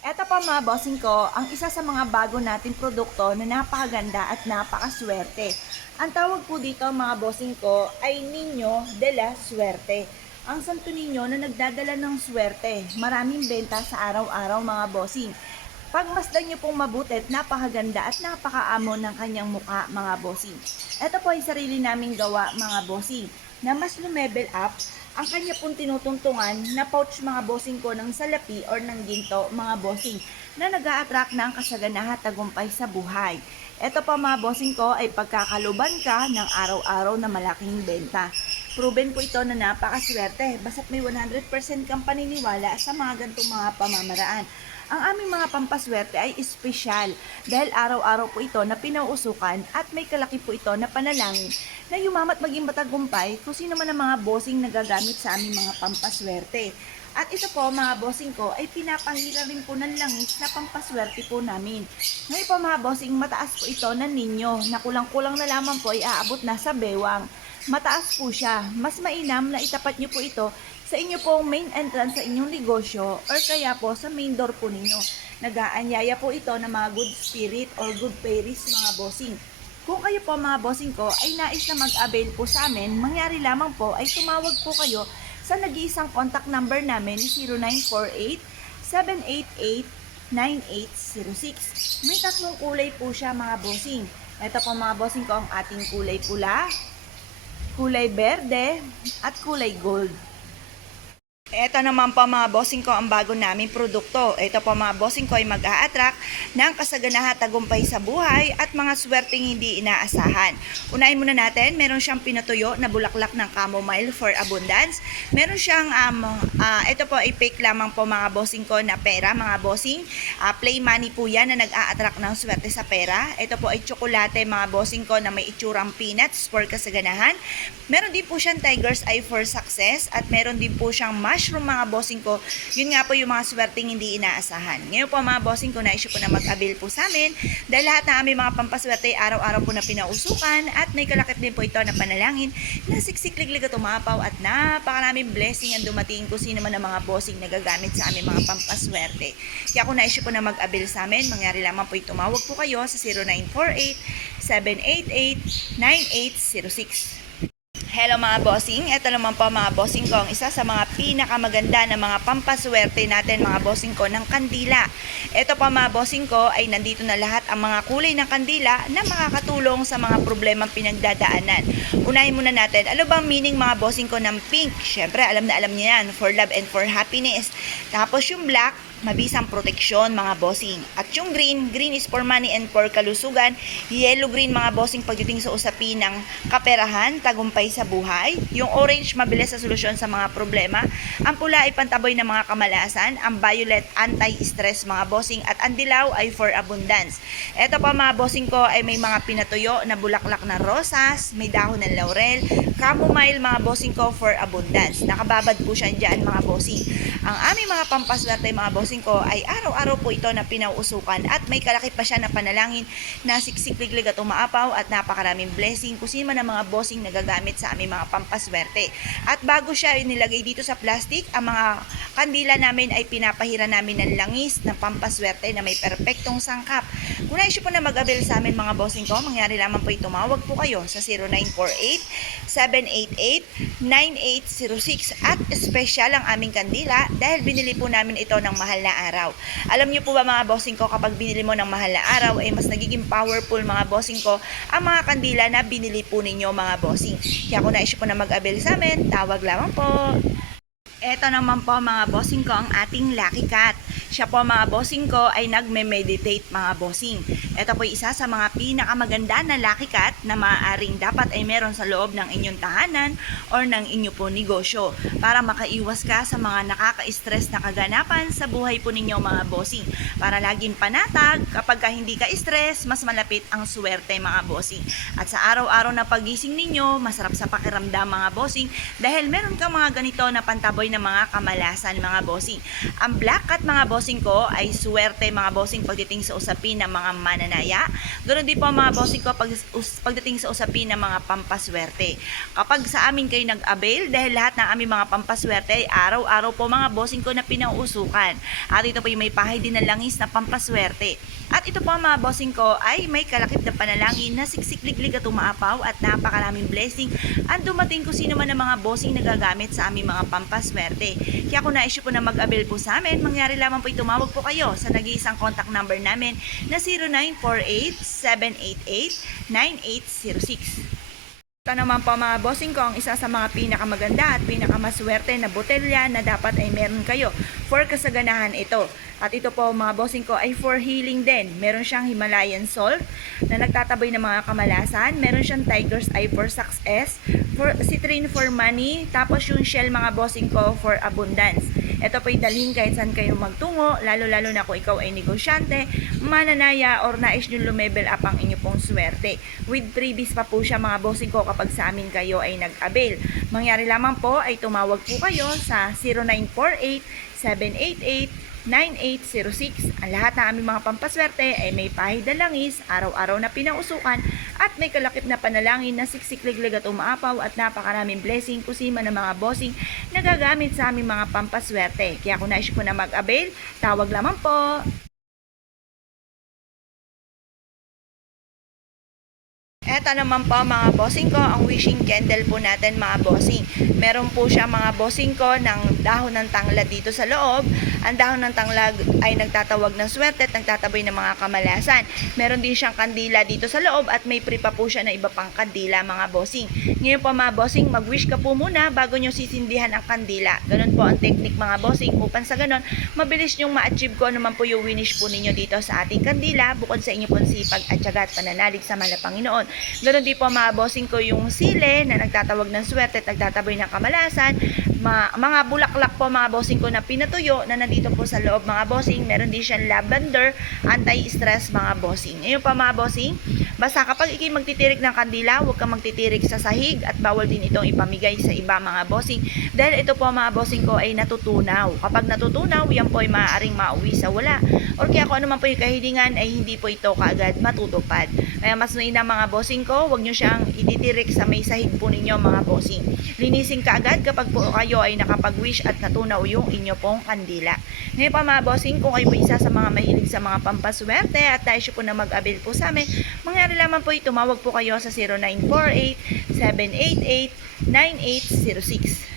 Eto pa mga bossing ko, ang isa sa mga bago nating produkto na napakaganda at napakaswerte. Ang tawag po dito mga bossing ko ay Niño de la Suerte. Ang santo ninyo na nagdadala ng swerte. Maraming benta sa araw-araw mga bossing. Pagmasdan niyo pong mabuti at napakaganda at napakaamo ng kanyang muka mga bossing. Ito po ay sarili naming gawa mga bossing na mas lumevel up ang kanya pong tinutungtungan na pouch mga bossing ko ng salapi or ng ginto mga bossing na nag-a-attract ng kasaganahan at tagumpay sa buhay. Ito pa mga bossing ko ay pagkakaluban ka ng araw-araw na malaking benta. Proven po ito na napakaswerte basta't may 100% kang paniniwala sa mga gantong mga pamamaraan. Ang aming mga pampaswerte ay espesyal dahil araw-araw po ito na pinauusukan at may kalaki po ito na panalangin na yumamat maging matagumpay kung sino man ang mga bossing na gagamit sa aming mga pampaswerte. At ito po mga bossing ko ay pinapahira rin po ng langis na pampaswerte po namin. Ngayon po mga bossing, mataas po ito na ninyo na kulang-kulang na lamang po ay aabot na sa bewang. Mataas po siya. Mas mainam na itapat nyo po ito sa inyo pong main entrance sa inyong negosyo or kaya po sa main door po ninyo. Nag-aanyaya po ito ng mga good spirit or good fairies mga bossing. Kung kayo po mga bossing ko ay nais na mag-avail po sa amin, mangyari lamang po ay tumawag po kayo sa nag-iisang contact number namin 0948 788 9806. May tatlong kulay po siya mga bossing. Ito po mga bossing ko ang ating kulay pula, kulay berde, at kulay gold. Ito naman po mga bossing ko ang bago naming produkto. Ito po mga bossing ko ay mag-a-attract ng kasaganahan at tagumpay sa buhay at mga swerteng hindi inaasahan. Unahin muna natin, meron siyang pinatuyo na bulaklak ng chamomile for abundance. Meron siyang, ito po ay fake lamang po mga bossing ko na pera mga bossing. Play money po yan na nag-a-attract ng swerte sa pera. Ito po ay tsokolate mga bossing ko na may itsurang peanuts for kasaganahan. Meron din po siyang tiger's eye for success at meron din po siyang mushroom mga bossing ko. Yun nga po yung mga swerteng hindi inaasahan. Ngayon po mga bossing ko, na-issue po na mag-avail po sa amin dahil lahat ng aming mga pampaswerte araw-araw po na pinausukan at may kalakip din po ito na panalangin na siksik-liglig at umapaw at napakaraming blessing ang dumating kung sino man ang mga bossing na gagamit sa aming mga pampaswerte. Kaya kung na-issue po na mag-avail sa amin, mangyari lamang po tumawag po kayo sa 0948 788 9806. Hello mga bossing, ito naman po mga bossing ko ang isa sa mga pinakamaganda na mga pampaswerte natin mga bossing ko ng kandila. Ito po mga bossing ko ay nandito na lahat ang mga kulay ng kandila na makakatulong sa mga problemang pinagdadaanan. Unahin muna natin, ano bang meaning mga bossing ko ng pink? Syempre alam na alam niyo yan, for love and for happiness. Tapos yung black, mabisang proteksyon mga bossing. At yung green, green is for money and for kalusugan. Yellow green mga bossing pagdating sa usapin ng kaperahan, tagumpay sa buhay. Yung orange, mabilis sa solusyon sa mga problema. Ang pula ay pantaboy ng mga kamalasan. Ang violet, anti-stress mga bossing. At ang dilaw ay for abundance. Ito pa mga bossing ko ay may mga pinatuyo na bulaklak na rosas, may dahon ng laurel, chamomile mga bossing ko for abundance. Nakababad po siya dyan mga bossing. Ang aming mga pampaswerte mga bossing ko ay araw-araw po ito na pinauusukan at may kalaki pa siya na panalangin na siksik-liglig at umaapaw at napakaraming blessing kung sino man ang mga bossing na gagamit sa aming mga pampaswerte. At bago siya nilagay dito sa plastic, ang mga kandila namin ay pinapahira namin ng langis ng pampaswerte na may perpektong sangkap. Kung na-issue po na mag-avail sa amin mga bossing ko, mangyari lamang po tumawag po kayo sa 0948 788 9806 at special ang aming kandila dahil binili po namin ito ng mahal na araw. Alam niyo po ba mga bossing ko, kapag binili mo ng mahal na araw ay mas nagiging powerful mga bossing ko ang mga kandila na binili po ninyo mga bossing. Kaya kung na-issue po na mag-avail sa amin, tawag lamang po. Ito naman po mga bossing ko ang ating Lucky Cat. Siya po mga bossing ko ay nagme-meditate mga bossing. Ito po isa sa mga pinakamaganda na Lucky Cat na maaaring dapat ay meron sa loob ng inyong tahanan or ng inyo po negosyo para makaiwas ka sa mga nakaka-stress na kaganapan sa buhay po ninyo mga bossing. Para laging panatag, kapag hindi ka stress, mas malapit ang swerte mga bossing. At sa araw-araw na pagising ninyo, masarap sa pakiramdam mga bossing dahil meron ka mga ganito na pantaboy nagtataboy ng mga kamalasan mga bossing. Ang black cat mga bossing ko ay swerte mga bossing pagdating sa usapin ng mga mananaya. Ganoon din po mga bossing ko pagdating sa usapin ng mga pampaswerte. Kapag sa amin kayo nag-avail, dahil lahat ng aming mga pampaswerte ay araw-araw po mga bossing ko na pinauusukan. At ito po yung may pahay din na langis na pampaswerte. At ito po mga bossing ko ay may kalakip na panalangin na siksikliglig at umaapaw at napakaraming blessing ang dumating ko sino man ng mga bossing na gagamit sa aming mga pampaswerte. Kaya kung na-issue po na mag-avail po sa amin, mangyari lamang po tumawag po kayo sa nag-iisang contact number namin na 0948-788-9806. Ito naman po mga bossing ko ang isa sa mga pinakamaganda at pinakamaswerte na botelya na dapat ay meron kayo for kasaganahan ito. At ito po mga bossing ko ay for healing din. Meron siyang Himalayan salt na nagtataboy ng mga kamalasan. Meron siyang Tiger's Eye for success, for citrine for money, tapos yung shell mga bossing ko for abundance. Ito po ay dalhin kahit saan kayo magtungo, lalo-lalo na kung ikaw ay negosyante, mananaya, or nais nyo lumebel up ang inyo pong swerte. With freebies pa po siya mga bossing ko kapag sa amin kayo ay nag-avail. Mangyari lamang po ay tumawag po kayo sa 0948-788-9806. Ang lahat ng aming mga pampaswerte ay may pahid na langis, araw-araw na pinausukan, at may kalakip na panalangin na siksikliglig at umaapaw at napakaraming blessing kusima ng mga bossing na gagamit sa aming mga pampaswerte. Kaya kung nais po na mag-avail, tawag lamang po. Eto naman po mga bossing ko, ang wishing candle po natin mga bossing. Meron po siya mga bossing ko ng dahon ng tanglad dito sa loob. Ang dahon ng tanglad ay nagtatawag ng swerte at nagtataboy ng mga kamalasan. Meron din siyang kandila dito sa loob at may free pa po siya na iba pang kandila mga bossing. Ngayon po mga bossing, mag-wish ka po muna bago nyo sisindihan ang kandila. Ganon po ang technique mga bossing upang sa ganon, mabilis nyong ma-achieve ko naman po yung winish po ninyo dito sa ating kandila bukod sa inyo pong sipag at syaga at pananalig sa mahal na Panginoon. Ganon din po mga bossing ko yung sile na nagtatawag ng swerte at nagtataboy ng kamalasan. Mga bulaklak po mga bossing ko na pinatuyo na nandito po sa loob mga bossing. Meron din siyang lavender, anti-stress mga bossing. Ngayon pa mga bossing, basta kapag ikay magtitirik ng kandila, huwag kang magtitirik sa sahig at bawal din itong ipamigay sa iba mga bossing. Dahil ito po mga bossing ko ay natutunaw. Kapag natutunaw, yan po ay maaaring mauwi sa wala. Or kaya kung ano man po yung kahilingan ay hindi po ito kaagad matutupad. Kaya mas na mga bossing ko, huwag nyo siyang ititirik sa may sahig po ninyo mga bossing. Linisin ka agad kapag po kayo ay nakapag-wish at natunaw yung inyo pong kandila. Ngayon pa mga bossing, kung kayo po isa sa mga mahilig sa mga pampaswerte at tayo po na mag-avail po sa amin, mangyari lamang po tumawag po kayo sa 0948-788-9806.